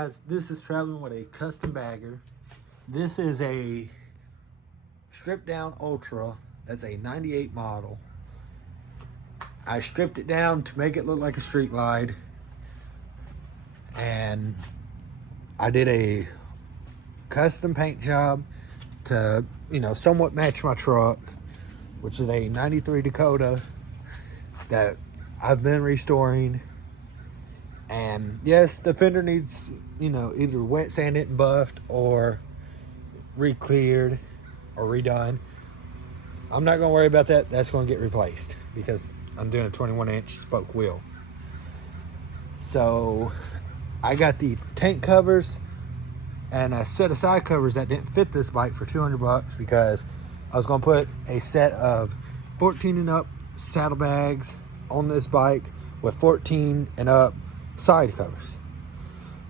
Guys, this is traveling with a custom bagger. This is a stripped down Ultra. That's a 98 model. I stripped it down to make it look like a Street Glide. And I did a custom paint job to, somewhat match my truck, which is a 93 Dakota that I've been restoring. And yes, the fender needs, either wet sanded and buffed or re-cleared or redone. I'm not going to worry about that. That's going to get replaced because I'm doing a 21-inch spoke wheel. So I got the tank covers and a set of side covers that didn't fit this bike for $200 because I was going to put a set of 14 and up saddlebags on this bike with 14 and up side covers.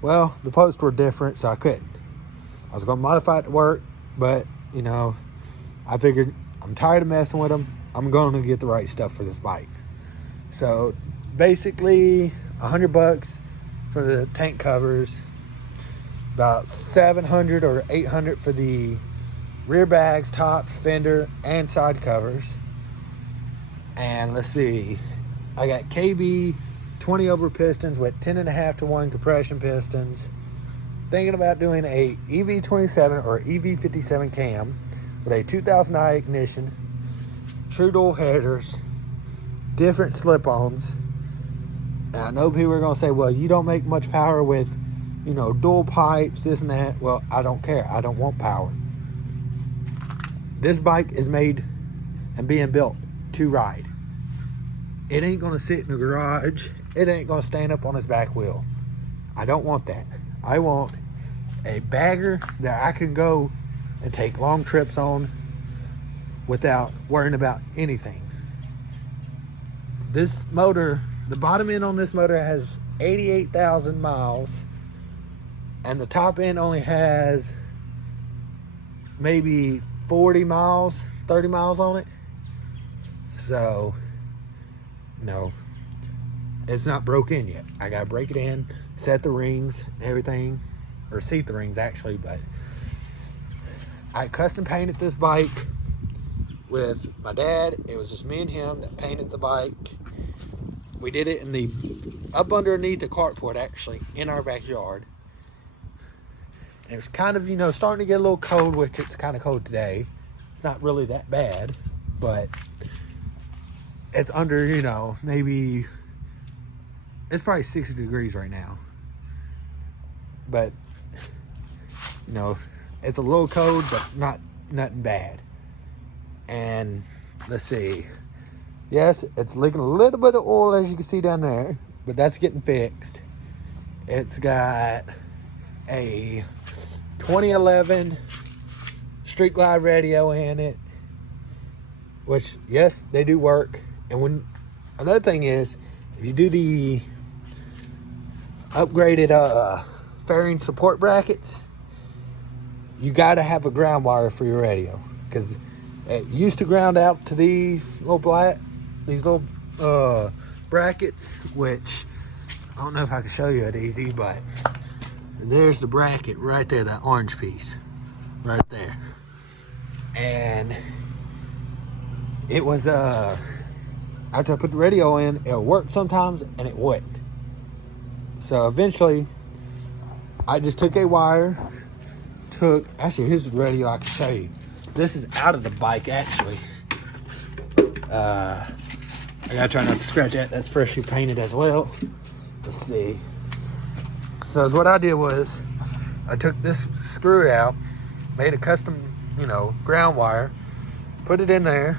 Well, the posts were different, so I couldn't. I was going to modify it to work, but I figured I'm tired of messing with them. I'm going to get the right stuff for this bike. So basically $100 for the tank covers, about $700 or $800 for the rear bags, tops, fender, and side covers. And let's see, I got KB 20 over pistons with 10.5 to 1 compression pistons. Thinking about doing a EV27 or EV57 cam with a 2000i ignition, true dual headers, different slip-ons. And I know people are going to say, well, you don't make much power with, dual pipes, this and that. Well, I don't care. I don't want power. This bike is made and being built to ride. It ain't going to sit in the garage. It ain't going to stand up on its back wheel. I don't want that. I want a bagger that I can go and take long trips on without worrying about anything. This motor, the bottom end on this motor has 88,000 miles, and the top end only has maybe 40 miles, 30 miles on it. So, it's not broke in yet. I gotta break it in, set the rings, everything, or seat the rings actually, but I custom painted this bike with my dad. It was just me and him that painted the bike. We did it in the, up underneath the carport actually, in our backyard. And it was kind of, starting to get a little cold, which it's kind of cold today. It's not really that bad, but it's under, maybe, it's probably 60 degrees right now. But, it's a little cold, but nothing bad. And let's see. Yes, it's leaking a little bit of oil, as you can see down there, but that's getting fixed. It's got a 2011 Street Glide radio in it, which, yes, they do work. And another thing is, if you do the upgraded fairing support brackets, you got to have a ground wire for your radio, because it used to ground out to these little brackets, which I don't know if I can show you it easy, but there's the bracket right there, that orange piece right there. And it was after I put the radio in, it worked sometimes and it wouldn't. So eventually I just took a wire, actually here's the radio I can show you. This is out of the bike actually. I gotta try not to scratch that. That's freshly painted as well. Let's see. So what I did was I took this screw out, made a custom, ground wire, put it in there,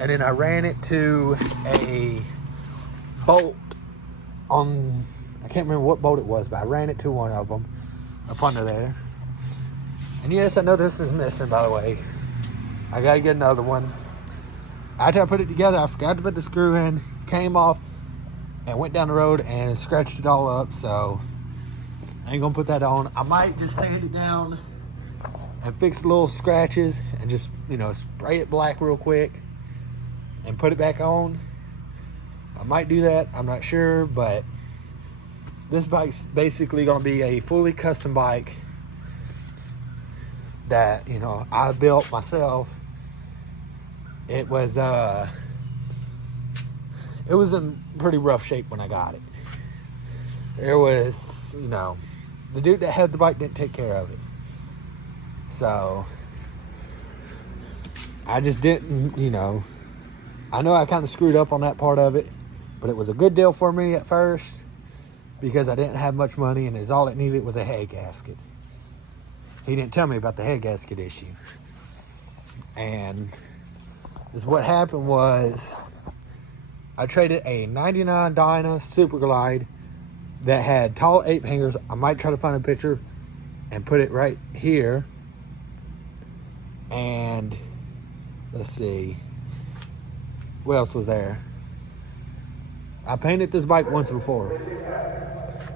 and then I ran it to a bolt on, I can't remember what bolt it was, but I ran it to one of them up under there. And yes, I know this is missing, by the way. I gotta get another one. After I put it together, I forgot to put the screw in, came off, and went down the road and scratched it all up, so I ain't gonna put that on. I might just sand it down and fix the little scratches and just, spray it black real quick and put it back on. I might do that, I'm not sure, but this bike's basically going to be a fully custom bike that, you know, I built myself. It was in pretty rough shape when I got it. There was, you know, the dude that had the bike didn't take care of it. So I just didn't, you know, I know I kind of screwed up on that part of it, but it was a good deal for me at first because I didn't have much money, and all it needed was a head gasket. He didn't tell me about the head gasket issue. And what happened was I traded a 99 Dyna Super Glide that had tall ape hangers. I might try to find a picture and put it right here. And let's see, what else was there? I painted this bike once before.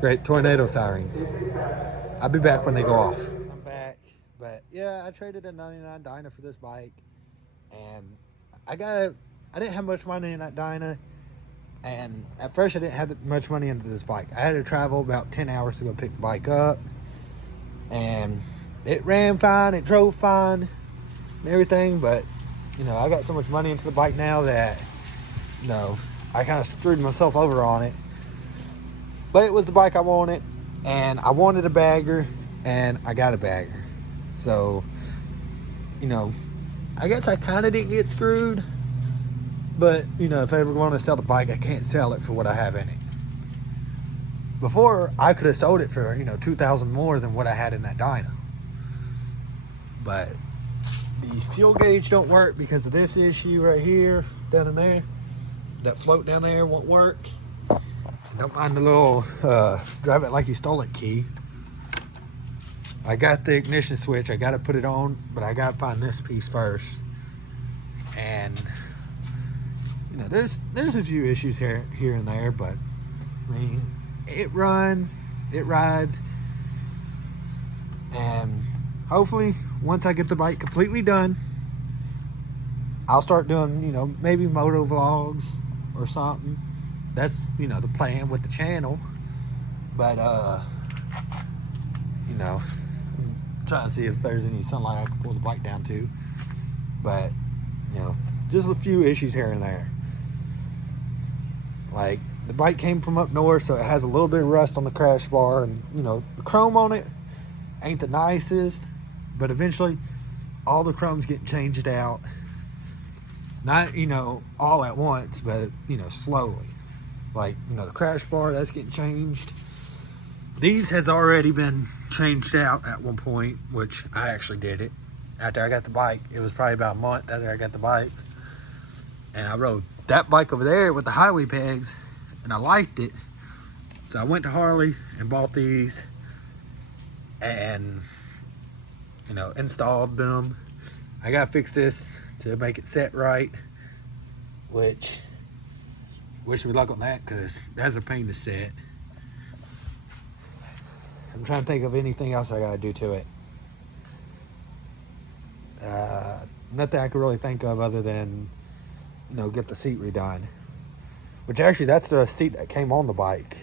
Great tornado sirens. I'll be back when they go off. I'm back, but yeah, I traded a 99 Dyna for this bike, and I didn't have much money in that Dyna. And at first I didn't have much money into this bike. I had to travel about 10 hours to go pick the bike up. And it ran fine, it drove fine and everything. But, you know, I got so much money into the bike now that, you know, I kind of screwed myself over on it. But it was the bike I wanted. And I wanted a bagger, and I got a bagger. So, you know, I guess I kind of didn't get screwed. But, you know, if I ever want to sell the bike, I can't sell it for what I have in it. Before, I could have sold it for, you know, $2,000 more than what I had in that Dyna. But the fuel gauge don't work because of this issue right here, down in there. That float down there won't work. Don't mind the little drive it like you stole it key. I got the ignition switch. I got to put it on, but I got to find this piece first. And you know, there's a few issues here and there, but I mean, it runs, it rides, and hopefully once I get the bike completely done, I'll start doing, you know, maybe moto vlogs or something. That's, you know, the plan with the channel. But you know, I'm trying to see if there's any sunlight I can pull the bike down to. But, you know, just a few issues here and there. Like, the bike came from up north, so it has a little bit of rust on the crash bar, and, you know, the chrome on it ain't the nicest, but eventually all the chrome's getting changed out. Not, you know, all at once, but, you know, slowly. Like, you know, the crash bar, that's getting changed. These has already been changed out at one point, which I actually did it after I got the bike. It was probably about a month after I got the bike, and I rode that bike over there with the highway pegs, and I liked it. So I went to Harley and bought these and, you know, installed them. I gotta fix this to make it set right, which wish me luck on that, because that's a pain to set. I'm trying to think of anything else I gotta do to it. Nothing I can really think of other than, you know, get the seat redone. Which actually, that's the seat that came on the bike.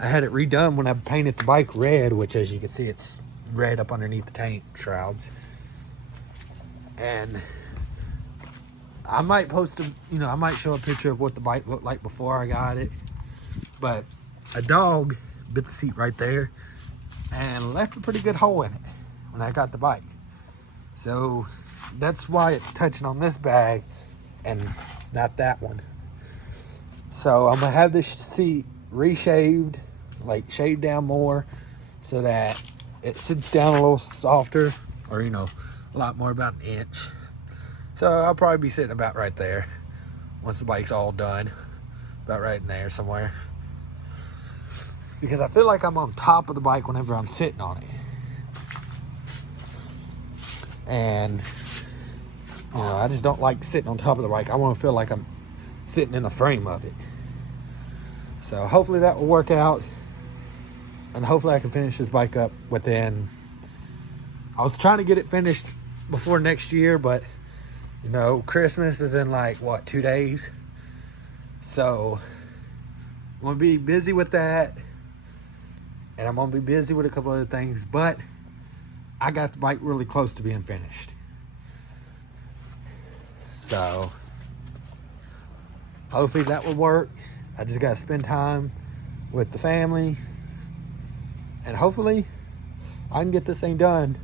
I had it redone when I painted the bike red, which, as you can see, it's red up underneath the tank shrouds. And I might post a, you know, I might show a picture of what the bike looked like before I got it. But a dog bit the seat right there and left a pretty good hole in it when I got the bike. So that's why it's touching on this bag and not that one. So I'm gonna have this seat reshaved, like shaved down more, so that it sits down a little softer, or, you know, a lot more, about an inch. So I'll probably be sitting about right there once the bike's all done, about right in there somewhere. Because I feel like I'm on top of the bike whenever I'm sitting on it. And, you know, I just don't like sitting on top of the bike. I want to feel like I'm sitting in the frame of it. So hopefully that will work out. And hopefully I can finish this bike up within... I was trying to get it finished before next year, but, you know, Christmas is in like, what, 2 days? So I'm going to be busy with that. and I'm gonna be busy with a couple other things, but I got the bike really close to being finished. So hopefully that will work. I just gotta spend time with the family, and hopefully I can get this thing done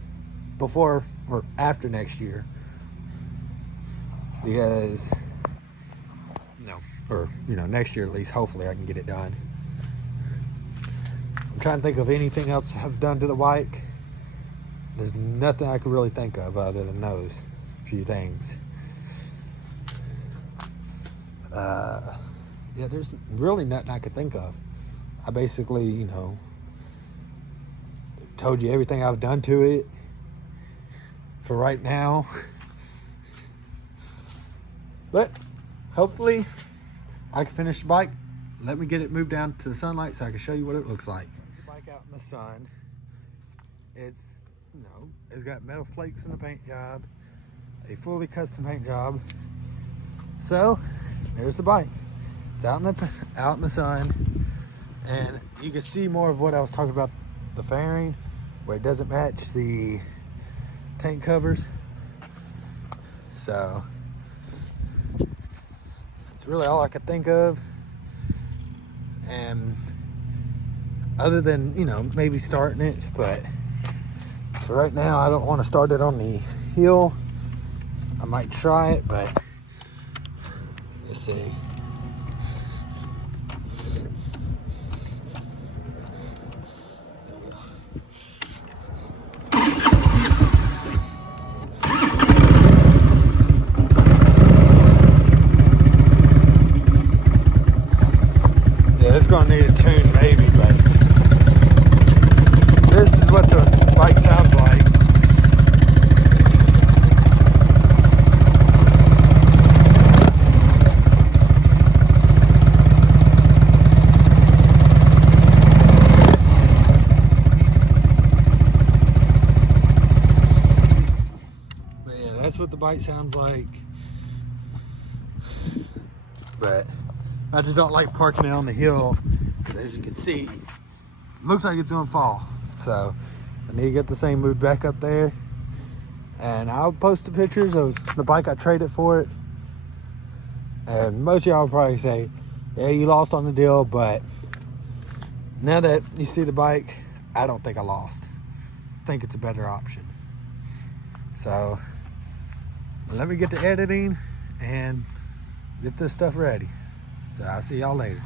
before or after next year, because next year at least. Hopefully I can get it done. I'm trying to think of anything else I've done to the bike. There's nothing I can really think of other than those few things. Yeah, there's really nothing I could think of. I basically, told you everything I've done to it for right now. But hopefully I can finish the bike. Let me get it moved down to the sunlight so I can show you what it looks like. The bike out in the sun. It's got metal flakes in the paint job, a fully custom paint job. So there's the bike. It's out in the sun, and you can see more of what I was talking about, the fairing, where it doesn't match the tank covers. So that's really all I could think of. And other than, maybe starting it, but for right now, I don't want to start it on the hill. I might try it, but let's see. Yeah, it's gonna need a tune maybe, but this is what the bike sounds like. But yeah, that's what the bike sounds like. But I just don't like parking it on the hill, because as you can see, it looks like it's gonna fall. So I need to get the thing moved back up there, and I'll post the pictures of the bike I traded for it. And most of y'all will probably say, yeah, you lost on the deal, but now that you see the bike, I don't think I lost. I think it's a better option. So let me get to editing and get this stuff ready. So I'll see y'all later.